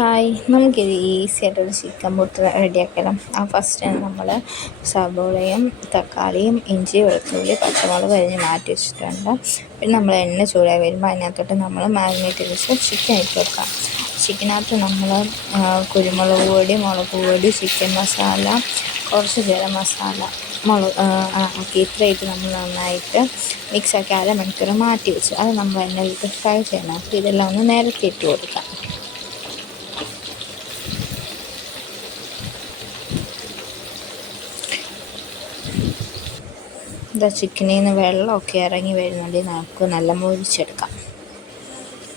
Hi, നമുക്കിത് easy ആയിട്ടൊരു chicken പൊട്ട് റെഡിയാക്കണം. ഫസ്റ്റ് നമ്മൾ സബോളയും തക്കാളിയും ഇഞ്ചി വെളുത്തുള്ളി പച്ചമുളക് അരിഞ്ഞ് മാറ്റി വെച്ചിട്ടുണ്ട്. പിന്നെ നമ്മൾ എണ്ണ ചൂടായി വരുമ്പോൾ അതിനകത്തോട്ട് നമ്മൾ മാരിനേറ്റ് വെച്ച് ചിക്കൻ ഇട്ട് വെക്കാം. ചിക്കനകത്ത് നമ്മൾ കുരുമുളക് പൊടി, മുളക് പൊടി, ചിക്കൻ മസാല, കുറച്ച് ഗരം മസാല, ഇത്രയിട്ട് നമ്മൾ നന്നായിട്ട് മിക്സാക്കി അരമണിക്കൂർ മാറ്റി വെച്ചു. അത് നമ്മൾ എണ്ണയിലിട്ട് ഫ്രൈ ചെയ്യണം. അപ്പോൾ ഇതെല്ലാം ഒന്ന് നേരത്തെ ഇട്ട് കൊടുക്കാം. ചിക്കനിൽ നിന്ന് വെള്ളമൊക്കെ ഇറങ്ങി വരുന്നുണ്ട്. നമുക്ക് നല്ല മൊരിച്ചെടുക്കാം.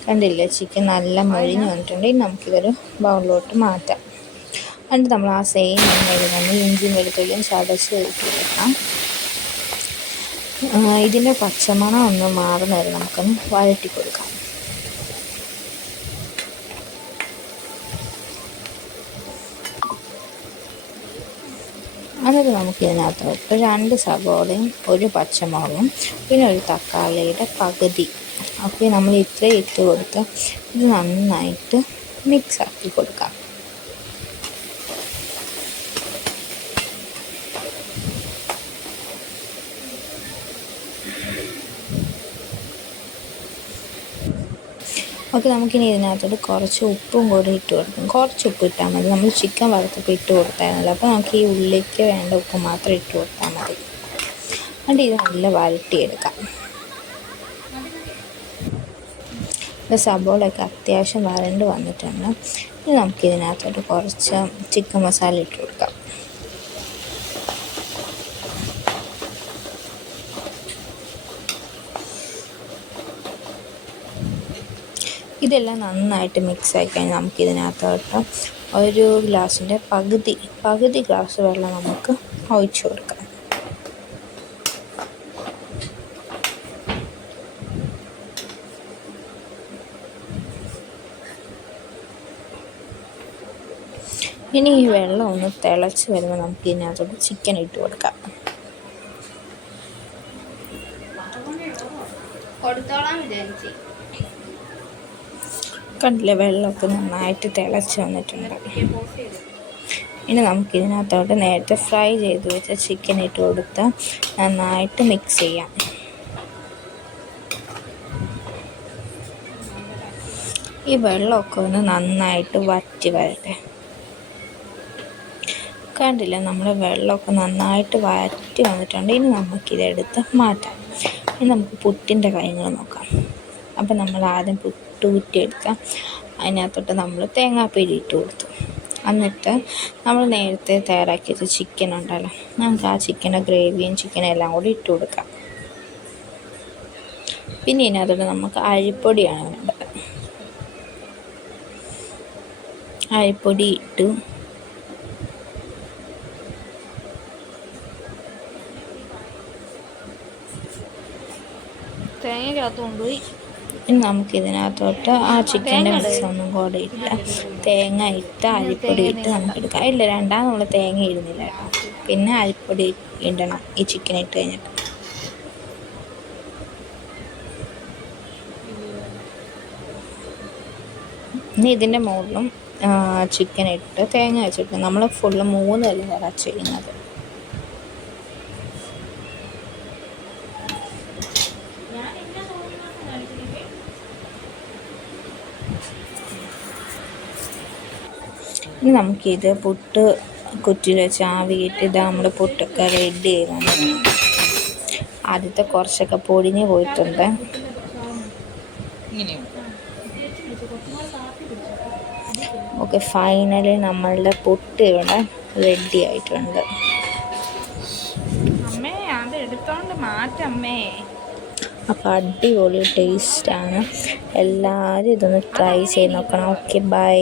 കണ്ടില്ലേ, ചിക്കൻ നല്ല മൊരിഞ്ഞ് വന്നിട്ടുണ്ടെങ്കിൽ നമുക്കിതൊരു ബൗളിലോട്ട് മാറ്റാം. എന്നിട്ട് നമ്മൾ ആ സെയിം എണ്ണയിൽ തന്നെ ഇഞ്ചിയും വെളുത്തുള്ളിയും ചതച്ച് ഇട്ടിരിക്കാം. ഇതിൻ്റെ പച്ചമണം ഒന്ന് മാറുന്ന വരെ നമുക്കൊന്ന് വഴറ്റി കൊടുക്കാം. എന്നിട്ട് നമുക്കിതിനകത്തോട്ട് 2 സവോളയും 1 പച്ചമുളകും പിന്നെ ഒരു തക്കാളിയുടെ പകുതി ഒക്കെ നമ്മൾ ഇത്രയും ഇട്ട് കൊടുത്ത് ഇത് നന്നായിട്ട് മിക്സാക്കി കൊടുക്കാം. ഓക്കെ, നമുക്കിനി ഇതിനകത്തോട്ട് കുറച്ച് ഉപ്പും കൂടി ഇട്ട് കൊടുക്കും. കുറച്ച് ഉപ്പ് ഇട്ടാൽ മതി. നമ്മൾ ചിക്കൻ വറുത്തപ്പോൾ ഇട്ട് കൊടുത്തായിരുന്നല്ലോ, അപ്പോൾ നമുക്ക് ഈ ഉള്ളിക്ക് വേണ്ട ഉപ്പ് മാത്രം ഇട്ട് കൊടുത്താൽ മതി. എന്നിട്ട് ഇത് നല്ല വഴറ്റിയെടുക്കാം. സബോളയൊക്കെ അത്യാവശ്യം വരണ്ട് വന്നിട്ടുണ്ട്. ഇനി നമുക്കിതിനകത്തോട്ട് കുറച്ച് ചിക്കൻ മസാല ഇട്ട് കൊടുക്കാം. ഇതെല്ലാം നന്നായിട്ട് മിക്സായി കഴിഞ്ഞാൽ നമുക്കിതിനകത്തോട്ട് ഒരു ഗ്ലാസിൻ്റെ പകുതി ഗ്ലാസ് വെള്ളം നമുക്ക് ഒഴിച്ചു കൊടുക്കാം. ഇനി ഈ വെള്ളം ഒന്ന് തിളച്ച് വരുമ്പോൾ നമുക്ക് ഇതിനകത്തോട്ട് ചിക്കൻ ഇട്ട് കൊടുക്കാം. കണ്ടില്ലേ, വെള്ളമൊക്കെ നന്നായിട്ട് തിളച്ച് വന്നിട്ടുണ്ട്. ഇനി നമുക്കിതിനകത്തോട്ട് നേരത്തെ ഫ്രൈ ചെയ്ത് വെച്ച ചിക്കൻ ഇട്ട് കൊടുത്ത് നന്നായിട്ട് മിക്സ് ചെയ്യാം. ഈ വെള്ളമൊക്കെ ഒന്ന് നന്നായിട്ട് വറ്റി വരട്ടെ. കണ്ടില്ല, നമ്മുടെ വെള്ളമൊക്കെ നന്നായിട്ട് വറ്റി വന്നിട്ടുണ്ട്. ഇനി നമുക്കിതെടുത്ത് മാറ്റാം. ഇനി നമുക്ക് പുട്ടിൻ്റെ കാര്യങ്ങൾ നോക്കാം. അപ്പം നമ്മൾ ആദ്യം പുട്ട് ഊറ്റിയെടുത്ത് അതിനകത്തോട്ട് നമ്മൾ തേങ്ങാപ്പീരി ഇട്ട് കൊടുത്തു. എന്നിട്ട് നമ്മൾ നേരത്തെ തയ്യാറാക്കി വെച്ച ചിക്കൻ ഉണ്ടല്ലോ, നമുക്ക് ആ ചിക്കൻ്റെ ഗ്രേവിയും ചിക്കനും എല്ലാം കൂടി ഇട്ട് കൊടുക്കാം. പിന്നെ ഇതിനകത്തോട്ട് നമുക്ക് അരിപ്പൊടിയാണ് വേണ്ടത്. അരിപ്പൊടി ഇട്ടു. തേങ്ങയ്ക്കകത്ത് കൊണ്ടുപോയി ഇനി നമുക്കിതിനകത്തോട്ട് ആ ചിക്കൻ്റെ മിക്സ് ഒന്നും കൂടെ ഇട്ട് തേങ്ങ ഇട്ട് അരിപ്പൊടി ഇട്ട് നമുക്കെടുക്കാം. ഇല്ല, നമ്മൾ തേങ്ങ ഇടുന്നില്ല കേട്ടോ. പിന്നെ അരിപ്പൊടി ഇടണം ഈ ചിക്കൻ ഇട്ട് കഴിഞ്ഞിട്ട്. ഇനി ഇതിൻ്റെ മുകളിലും ചിക്കൻ ഇട്ട് തേങ്ങ വെച്ചിട്ട് നമ്മൾ ഫുള്ള് 3 കല്ലിലാണ് ചെയ്യുന്നത്. ഇനി നമുക്കിത് പുട്ട് കുറ്റിയിൽ വെച്ച് ആവിയിട്ട് ഇതാ നമ്മുടെ പുട്ടൊക്കെ റെഡി ചെയ്ത് ആദ്യത്തെ കുറച്ചൊക്കെ പൊടിഞ്ഞ് പോയിട്ടുണ്ട്. ഓക്കെ, ഫൈനലി നമ്മളുടെ പുട്ട് ഇവിടെ റെഡി ആയിട്ടുണ്ട്. അമ്മേ, അത് എടുത്തോണ്ട് മാറ്റമ്മേ. അപ്പോൾ അടിപൊളി ടേസ്റ്റാണ്. എല്ലാവരും ഇതൊന്ന് ട്രൈ ചെയ്ത് നോക്കണം. Okay, by.